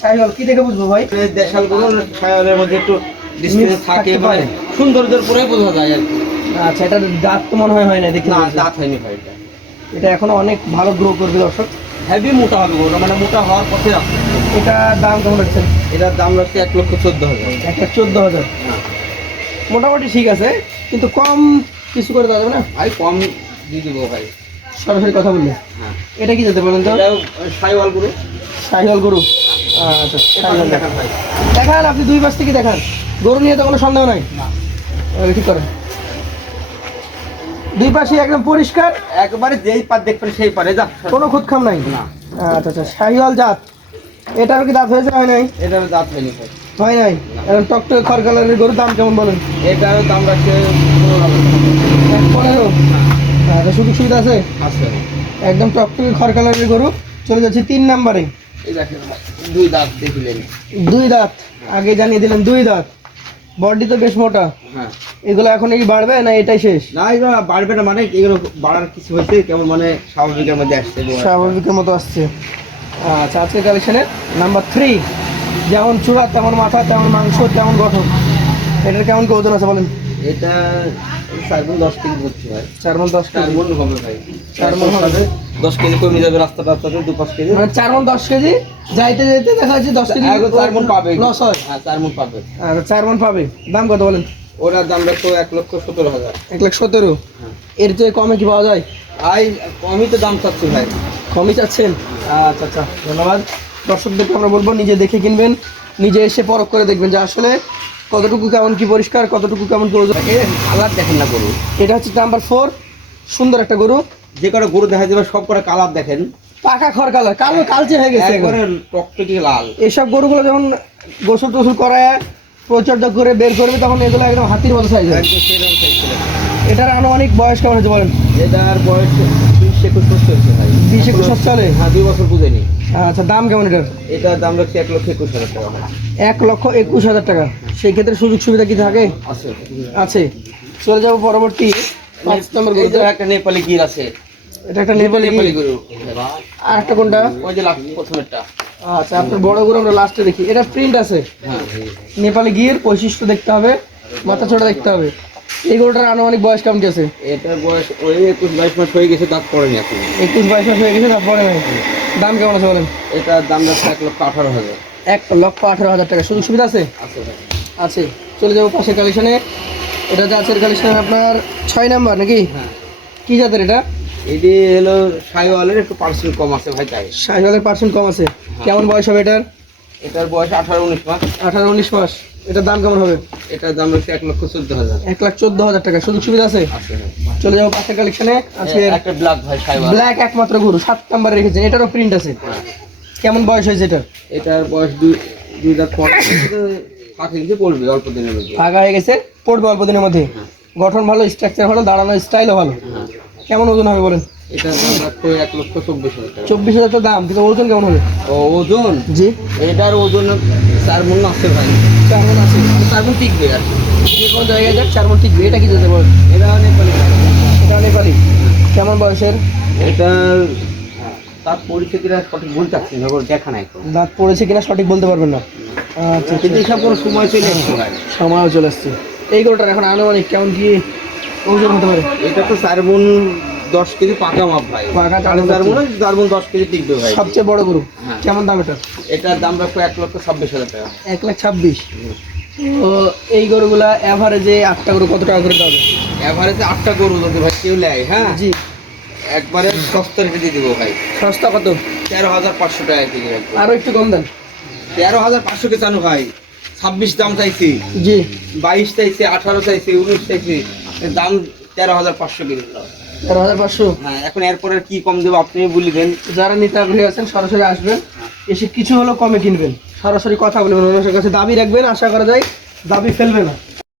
শাহিওয়াল কি দেখে বুঝবো ভাই? দেশাল গরু শাহিওয়ালের মধ্যে একটু ডিসপ্লে থাকে, মানে সৌন্দর্যের পুরোই বোঝা যায় আর কি। আচ্ছা, এটা দাঁত তো মনে হয় না দেখি। না, দাঁত হয়নি ভাই। এটা এখনো অনেক ভালো গ্রো করবে দর্শক। হেভি মোটা হবে গরুটা, মানে মোটা হওয়ার পথে আছে। এটা দাম কেমন রাখছেন? এটার দাম রাখছে 1,14,000। 1,14,000। মোটামুটি ঠিক আছে, কিন্তু কম কিছু করে দেওয়া যাবে না ভাই? কম দিয়ে দেবো ভাই, সরাসরি কথা বললে। হ্যাঁ। এটা কি যেতে বলেন তো? শাহিওয়াল গরু। শাহিওয়াল গরু। আচ্ছা, শাহিওয়াল দেখান ভাই, দেখান আপনি দুই পাশ থেকে দেখান। গরু নিয়ে তো কোনো সন্দেহ নাই। ঠিক করেন, দুই পাশে একদম পরিষ্কার, একবারে যেই পার দেখবেন সেই পারে যা, কোনো খুঁতখাম নাই। না। আচ্ছা আচ্ছা, শাহিওয়াল জাত। এটার কি দাঁত হয়েছে? হয় নাই? এটার দাঁত হয়নি ভাই। হয় নাই। এখন টকটকে খড় কালারের গরুর দাম কেমন বলেন? এটার দাম রাখছে 15,000। আচ্ছা, সুযোগ সুবিধা আছে? আছে। একদম টকটকে খড় কালারের গরু। চলে যাচ্ছে 3 নাম্বারে। এই দেখেন দুই দাঁত দেখিলেন। 2 দাঁত, আগে জানিয়ে দিলেন 2 দাঁত। বডি তো বেশ মোটা। হ্যাঁ। এগুলো এখন কি বাড়বে না এটাই শেষ? না, এগুলো বাড়বে না, মানে এগুলো বাড়ার কিছু হয়েছে, কেমন মানে স্বাভাবিকের মধ্যে আসছে, স্বাভাবিকের মতো আসছে। আচ্ছা, আজকের কালেকশনের নাম্বার 3, যেমন চূড়া তেমন মাথা, তেমন মাংস, তেমন গঠন। এটার কেমন কি ওজন আছে বলেন? এটা 4 10 কেজি বলছি ভাই। 4 মণ 10 কেজি। 4 মণ হবে ভাই। 4 মণ হবে। 10 কেজি কমে যাবে রাস্তাতে 2-5 কেজি। মানে 4 মণ 10 কেজি, যাইতে যেতে দেখা যাচ্ছে 10 কেজি 4 মণ পাবে। লস হয়। হ্যাঁ, 4 মণ পাবে। আর 4 মণ পাবে। দাম কত বলেন? ওটার দাম রাখতো 1,17,000। 1,17,000। হ্যাঁ। এর চেয়ে কমে কি পাওয়া যায়? আই কমই তো দাম চাচ্ছি ভাই। কমই চাচ্ছেন? আচ্ছা আচ্ছা, ধন্যবাদ। দর্শকদেরকে আমরা বলবো নিজে দেখে কিনবেন, নিজে এসে পরখ করে দেখবেন যে আসলে কতটুকু কেমন কি পরিষ্কার, কতটুকু কেমন কি ওজন। কালার দেখেন না গরু। এটা হচ্ছে নাম্বার 4, সুন্দর একটা গরু। যে কটা গরু দেখা যাবে সব কটা কালার দেখেন, পাকা খড় কালার, কালো কালচে হয়ে গেছে একবারে টকটকে লাল। এসব গরুগুলো যখন গোসল টোসল করায় পরিচর্যা করে বের করবে তখন এগুলো একদম হাতির মতো সাইজ হয়। এটার আনুমানিক বয়স কেমন হচ্ছে বলেন? এটার বয়স 20-21 বছর হয়েছে ভাই। 20-21 বছর চলে? হ্যাঁ, 2 বছর বুঝেনি। আচ্ছা, দাম কেমন এটার? এটার দাম রাখছি 1,21,000 টাকা। 1,21,000 টাকা। সেই ক্ষেত্রে সুযোগ সুবিধা কি থাকে? আছে। আছে। চলে যাবো পরবর্তী 5 নম্বর গরু। একটা নেপালি গির আছে। এটা একটা নেপালি গরু। আর একটা কোনটা? ওই যে প্রথমেরটা। আচ্ছা, আপনার বড় গরু আমরা লাস্টে দেখি। এটা প্রিন্ট আছে। হ্যাঁ। নেপালি গির বৈশিষ্ট্য দেখতে হবে, মাথা ছোটা দেখতে হবে। এই গরুটার আনুমানিক বয়স কেমন আছে? এটার বয়স ওই 21-22 মাস হয়ে গেছে, দাঁত পড়েনি এখন। 21-22 মাস হয়ে গেছে, তারপরে নাই। দাম কেমন আছে বলেন? এটার দাম রাখছে 1,18,000। 1,18,000 টাকা। সুযোগ সুবিধা আছে? আছে ভাই। আছে। চলে যাবো পাশের কালেকশনে। এটা যাচ্ছে কালেকশন আপনার 6 নাম্বার নাকি? হ্যাঁ। কি জাতের এটা? এটি হলো শাহিওয়ালের, একটু পার্সেন্ট কম আছে ভাই তাই। শাহিওয়ালের পার্সেন্ট কম আছে। কেমন বয়স হবে এটার? এটার বয়স 18-19 মাস। 18-19 মাস। এটার দাম কেমন হবে? এটার দাম রাখছে 1,14,000। 1,14,000 টাকা। সুযোগ সুবিধা আছে? আছে ভাই। চলে যাবো পাশের কালেকশনে। আজকে একটা ব্ল্যাক ভাই শাহিওয়াল। ব্ল্যাক একমাত্র গরু 7 নাম্বারে রেখেছেন। এটারও প্রিন্ট আছে। কেমন বয়স হয়েছে এটার? এটার বয়স 2 দাঁত পর পাখি কিছু পড়বে অল্প দিনের মধ্যে। ফাঁকা হয়ে গেছে, পড়বে অল্প দিনের মধ্যে। গঠন ভালো, স্ট্রাকচার ভালো, দাঁড়ানোর স্টাইলও ভালো। কেমন ওজন হবে বলেন? এটার দাম রাখতো 1,24,000 টাকা। 24,000 তো দাম, কিন্তু ওজন কেমন হবে? ওজন? জি, এটার ওজন 4 মণ আছে ভাই। 4 মণ আছে। 4 মণ টিকবে আর কি। যে কোনো জায়গায় যাক 4 মণ টিকবে। এটা কি যেতে বলেন? এটা নেপালি। এটা নেপালি। কেমন বয়সের? এটার তার পরিস্থিতিটা সঠিক বলতে পারছি না, দেখা নাই। দাঁত পড়েছে কিনা সঠিক বলতে পারবেন না। আচ্ছা, কিন্তু এসব কোনো সময় চলে আসছে ভাই। সময়ও চলে আসছে। এই গরুটার এখন আনুমানিক কেমন কি ওজন হতে পারে? এটা তো 4 মণ 10 কেজি পাকা মাপ ভাই। পাকা 4 মণ 10 কেজি টিকবে ভাই। সবচেয়ে বড় গরু। হ্যাঁ। কেমন দাম এটা? এটার দাম রাখবো 1,26,000 টাকা। 1,26,000। তো এই গরুগুলা অ্যাভারেজে 8টা গরু কত টাকা করে দেবে? এভারেজে 8টা গরু যদি ভাই কেউ নেয়, হ্যাঁ জি, একবারে সস্তা রেটে দিয়ে দেবো ভাই। সস্তা কত? 13,500 টাকা কেজি রাখবো। আরো একটু কম দেন। 13,500 কে চানু ভাই। 26 দাম চাইছি, জি, 22 চাইছি, 18 চাইছি, 19 চাইছি, এর দাম 13,500 কেজি। 13,500। হ্যাঁ, এখন এরপরে কি কম দেবো আপনি বলে দেন। যারা নিতে আগ্রহী আছেন সরাসরি আসবেন, এসে কিছু হলো কমে কিনবেন, সরাসরি কথা বলবেন, মানুষের কাছে দাবি রাখবেন, আশা করা যায় দাবি ফেলবে না।